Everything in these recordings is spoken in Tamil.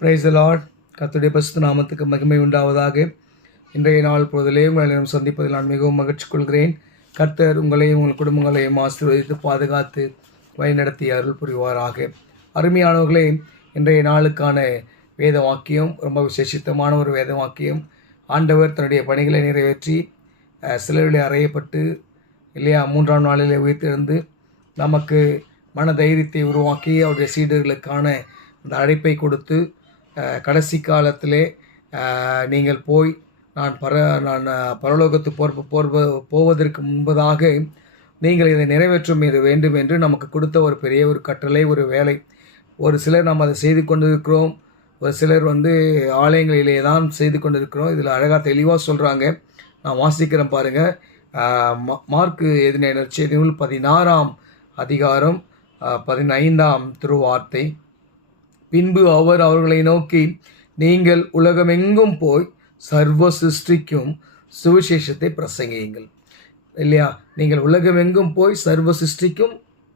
Praise the Lord. கர்த்தருடைய பரிசுத்த நாமத்துக்கு மகிமை உண்டாவதாக. இன்றைய நாள் பொழுதிலே உங்களை சந்திப்பதில் நான் மிகவும் மகிழ்ச்சி கொள்கிறேன். கர்த்தர் உங்களையும் உங்கள் குடும்பங்களையும் ஆசீர்வதித்து பாதுகாத்து வழிநடத்தி அருள் புரிவாராக. அருமையானவர்களே, இன்றைய நாளுக்கான வேத வாக்கியம் ரொம்ப விசேஷித்தமான ஒரு வேத வாக்கியம். ஆண்டவர் தன்னுடைய பணிகளை நிறைவேற்றி சிலுவையிலே அறையப்பட்டு இல்லையா 3ஆம் நாளிலே உயிர்த்தெழுந்து நமக்கு மன தைரியத்தை உருவாக்கி அவருடைய சீடர்களுக்கான அந்த அழைப்பை கொடுத்து கடைசி காலத்திலே நீங்கள் போய் நான் பரலோகத்து போவதற்கு முன்பதாக நீங்கள் இதை நிறைவேற்றும் வேண்டும் என்று நமக்கு கொடுத்த ஒரு பெரிய ஒரு கட்டளை, ஒரு வேலை. ஒரு சிலர் நாம் அதை செய்து கொண்டிருக்கிறோம், ஒரு சிலர் ஆலயங்களிலே தான் செய்து கொண்டிருக்கிறோம். இதில் அழகாக தெளிவாக சொல்கிறாங்க. நான் வாசிக்கிறேன் பாருங்கள். மார்க்கு எழுதின நற்செய்தி நூல் 16ஆம் அதிகாரம் 15ஆம் திருவார்த்தை. பின்பு அவர் அவர்களை நோக்கி, நீங்கள் உலகமெங்கும் போய் சர்வ சிருஷ்டிக்கும் சுவிசேஷத்தை பிரசங்கியுங்கள். இல்லையா? நீங்கள் உலகமெங்கும் போய் சர்வ சிருஷ்டிக்கும்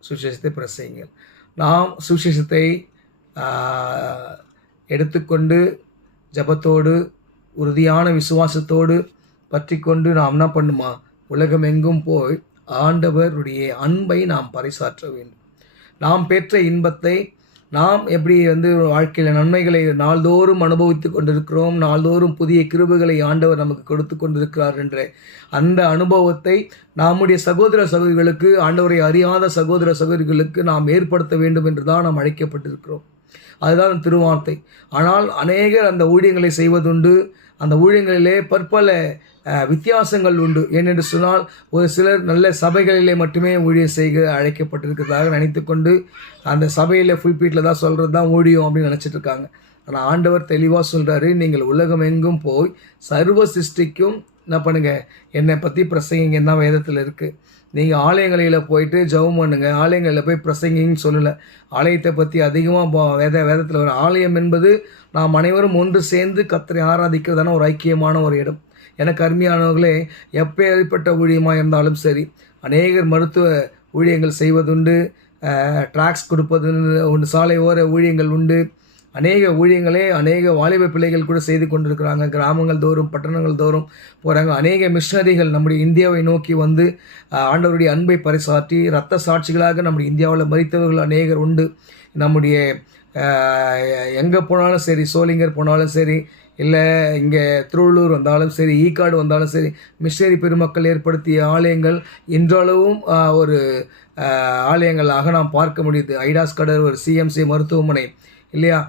சுவிசேஷத்தை பிரசங்கியுங்கள். நாம் சுவிசேஷத்தை எடுத்துக்கொண்டு ஜபத்தோடு உறுதியான விசுவாசத்தோடு பற்றி கொண்டு நாம் என்ன பண்ணுமா? உலகமெங்கும் போய் ஆண்டவருடைய அன்பை நாம் பறைசாற்ற வேண்டும். நாம் பெற்ற இன்பத்தை நாம் எப்படி வாழ்க்கையில் நன்மைகளை நாள்தோறும் அனுபவித்து கொண்டிருக்கிறோம், நாள்தோறும் புதிய கிருபைகளை ஆண்டவர் நமக்கு கொடுத்து கொண்டிருக்கிறார் என்ற அந்த அனுபவத்தை நம்முடைய சகோதர சகோதரிகளுக்கு, ஆண்டவரை அறியாத சகோதர சகோதரிகளுக்கு நாம் ஏற்படுத்த வேண்டும் என்று தான் நாம் அழைக்கப்பட்டிருக்கிறோம். அதுதான் திருவார்த்தை. ஆனால் அநேகர் அந்த ஊழியங்களை செய்வதுண்டு. அந்த ஊழியங்களிலே பற்பல வித்தியாசங்கள் உண்டு. ஏனென்று சொன்னால், ஒரு சிலர் நல்ல சபைகளிலே மட்டுமே ஊழியம் செய்ய அழைக்கப்பட்டிருக்கிறதாக நினைத்து கொண்டு அந்த சபையில் ஃபுல்பீட்டில் தான் சொல்கிறது தான் ஊழியம் அப்படின்னு நினச்சிட்டு இருக்காங்க. ஆனால் ஆண்டவர் தெளிவாக சொல்கிறாரு, நீங்கள் உலகம் எங்கும் போய் சர்வ சிருஷ்டிக்கும் என்ன பண்ணுங்கள், என்னை பற்றி பிரசங்கிங்கன்னு தான் வேதத்தில் இருக்குது. நீங்கள் ஆலயங்களில் போயிட்டு ஜெபம் பண்ணுங்கள், ஆலயங்களில் போய் பிரசங்கின்னு சொல்லலை. ஆலயத்தை பற்றி அதிகமாக வேதத்தில் ஒரு ஆலயம் என்பது நாம் அனைவரும் ஒன்று சேர்ந்து கர்த்தரை ஆராதிக்கிறதான ஒரு ஐக்கியமான ஒரு இடம். எனக்கு அருமையானவர்களே, எப்பேற்பட்ட ஊழியமாக இருந்தாலும் சரி, அநேகர் மருத்துவ ஊழியங்கள் செய்வதுண்டு, ட்ராக்ஸ் கொடுப்பது உண்டு, சாலை ஓர ஊழியங்கள் உண்டு. அநேக வாலிப பிள்ளைகள் கூட செய்து கொண்டிருக்கிறாங்க. கிராமங்கள் தோறும் பட்டணங்கள் தோறும் போகிறாங்க. அநேக மிஷனரிகள் நம்முடைய இந்தியாவை நோக்கி ஆண்டவருடைய அன்பை பறைசாற்றி இரத்த சாட்சிகளாக நம்முடைய இந்தியாவில் மரித்தவர்கள் அநேகர் உண்டு. நம்முடைய எங்கே போனாலும் சரி, சோளிங்கர் போனாலும் சரி, இல்லை இங்கே திருவள்ளூர் வந்தாலும் சரி, ஈக்காடு வந்தாலும் சரி, மிஷனரி பெருமக்கள் ஏற்படுத்திய ஆலயங்கள் இன்றளவும் ஒரு ஆலயங்களாக நாம் பார்க்க முடியுது. ஐடாஸ் கடர் ஒரு சிஎம்சி மருத்துவமனை இல்லையா?